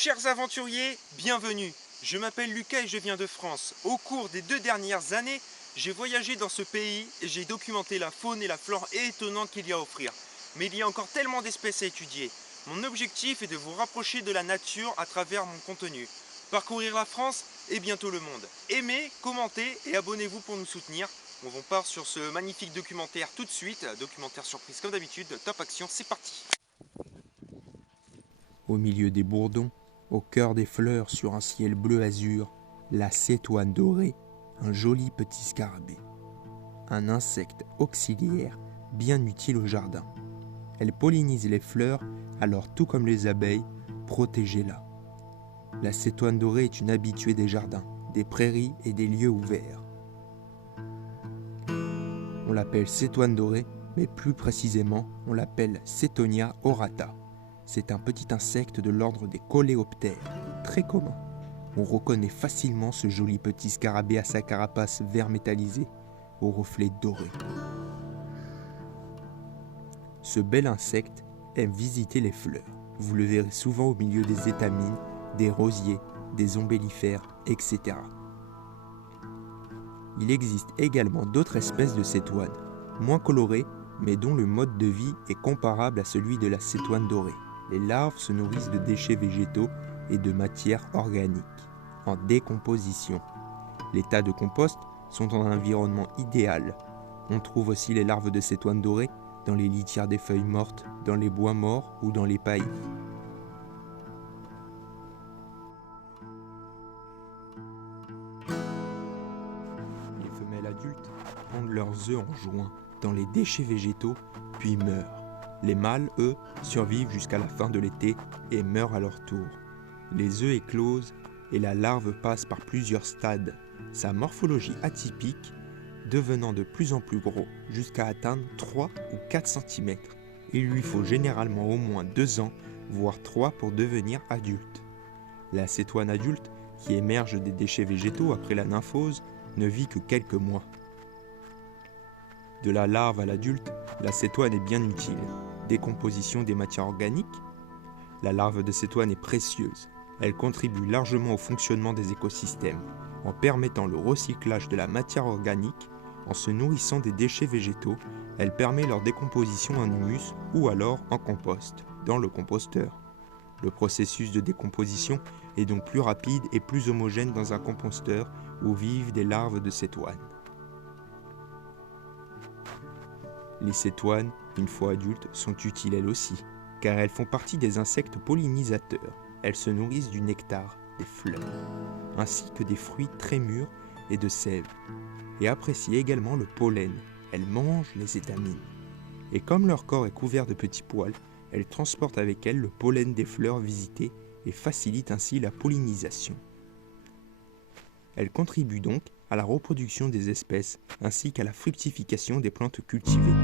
Chers aventuriers, bienvenue. Je m'appelle Lucas et je viens de France. Au cours des 2 dernières années, j'ai voyagé dans ce pays et j'ai documenté la faune et la flore étonnantes qu'il y a à offrir. Mais il y a encore tellement d'espèces à étudier. Mon objectif est de vous rapprocher de la nature à travers mon contenu. Parcourir la France et bientôt le monde. Aimez, commentez et abonnez-vous pour nous soutenir. On part sur ce magnifique documentaire tout de suite. Documentaire surprise comme d'habitude. Top action, c'est parti. Au milieu des bourdons, au cœur des fleurs sur un ciel bleu azur, la cétoine dorée, un joli petit scarabée. Un insecte auxiliaire bien utile au jardin. Elle pollinise les fleurs, alors tout comme les abeilles, protégez-la. La cétoine dorée est une habituée des jardins, des prairies et des lieux ouverts. On l'appelle cétoine dorée, mais plus précisément, on l'appelle Cétonia aurata. C'est un petit insecte de l'ordre des coléoptères, très commun. On reconnaît facilement ce joli petit scarabée à sa carapace vert métallisé, aux reflets dorés. Ce bel insecte aime visiter les fleurs. Vous le verrez souvent au milieu des étamines, des rosiers, des ombellifères, etc. Il existe également d'autres espèces de cétoines, moins colorées, mais dont le mode de vie est comparable à celui de la cétoine dorée. Les larves se nourrissent de déchets végétaux et de matières organiques, en décomposition. Les tas de compost sont dans un environnement idéal. On trouve aussi les larves de cétoine dorée dans les litières des feuilles mortes, dans les bois morts ou dans les paillis. Les femelles adultes pondent leurs œufs en juin dans les déchets végétaux, puis meurent. Les mâles, eux, survivent jusqu'à la fin de l'été et meurent à leur tour. Les œufs éclosent et la larve passe par plusieurs stades, sa morphologie atypique devenant de plus en plus gros jusqu'à atteindre 3 ou 4 cm. Il lui faut généralement au moins 2 ans, voire 3 pour devenir adulte. La cétoine adulte, qui émerge des déchets végétaux après la nymphose, ne vit que quelques mois. De la larve à l'adulte, la cétoine est bien utile. Décomposition des matières organiques. La larve de cétoine est précieuse. Elle contribue largement au fonctionnement des écosystèmes, en permettant le recyclage de la matière organique. En se nourrissant des déchets végétaux, elle permet leur décomposition en humus ou alors en compost, dans le composteur. Le processus de décomposition est donc plus rapide et plus homogène dans un composteur où vivent des larves de cétoine. Les cétoines, une fois adultes, sont utiles elles aussi, car elles font partie des insectes pollinisateurs. Elles se nourrissent du nectar, des fleurs, ainsi que des fruits très mûrs et de sève, et apprécient également le pollen. Elles mangent les étamines. Et comme leur corps est couvert de petits poils, elles transportent avec elles le pollen des fleurs visitées et facilitent ainsi la pollinisation. Elles contribuent donc à la reproduction des espèces ainsi qu'à la fructification des plantes cultivées.